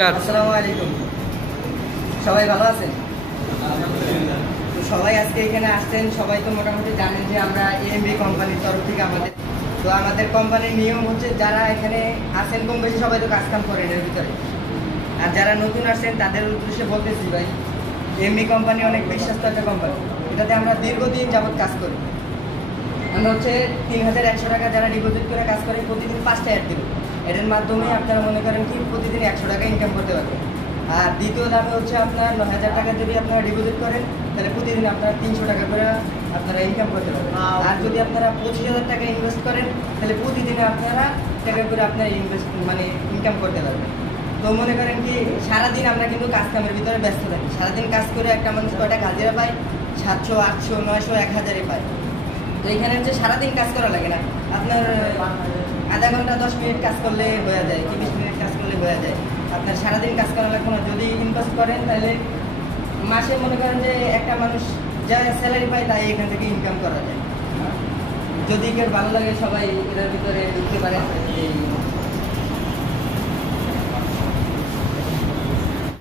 আসসালামু আলাইকুম, সবাই ভালো আছেন? তো সবাই আজকে এখানে আসছেন, সবাই তো মোটামুটি জানেন যে আমরা এএমবি কোম্পানির তরফ থেকে আমাদের কোম্পানির নিয়ম হচ্ছে যারা এখানে আসেন কম বেশি সবাই তো কাজকাম করেন এর ভিতরে। আর যারা নতুন আসছেন তাদের উদ্দেশ্যে বলতেছি ভাই, এএমবি কোম্পানি অনেক বিশ্বাস্ত একটা কোম্পানি, এটাতে আমরা দীর্ঘদিন যাবৎ কাজ করি। আমরা হচ্ছে 3100 টাকা যারা ডিপোজিট করে কাজ করে প্রতিদিন 5টা অ্যাড দেবো। এটার মাধ্যমে আপনারা মনে করেন কি প্রতিদিন 100 টাকা ইনকাম করতে পারবেন। আর দ্বিতীয় ধাপে হচ্ছে আপনার 9000 টাকা যদি আপনারা ডিপোজিট করেন তাহলে প্রতিদিন আপনারা 300 টাকা করে আপনারা ইনকাম করতে পারবেন। আর যদি আপনারা 25,000 টাকা ইনভেস্ট করেন তাহলে প্রতিদিনে আপনারা টাকা করে আপনারা ইনকাম করতে পারবেন। তো মনে করেন কি সারাদিন আমরা কিন্তু কাজ কামের ভিতরে ব্যস্ত থাকি। সারাদিন কাজ করে একটা মানুষ কয়টা হাজিরা পায়? 700, 800, 900, 1000 পায়। তো এখানে হচ্ছে সারাদিন কাজ করা লাগে না, আপনার আধা ঘন্টা 10 মিনিট কাজ করলে হয়ে যায়, কি 20 মিনিট কাজ করলে হয়ে যায়। আপনার সারাদিন কাজ করা লাগবে না। যদি ইনভেস্ট করেন তাহলে মাসে মনে করেন যে একটা মানুষ যা স্যালারি পায় তাই এখান থেকে ইনকাম করা যায়। যদি কেউ ভালো লাগে সবাই এটার ভিতরে ঢুকতে পারে।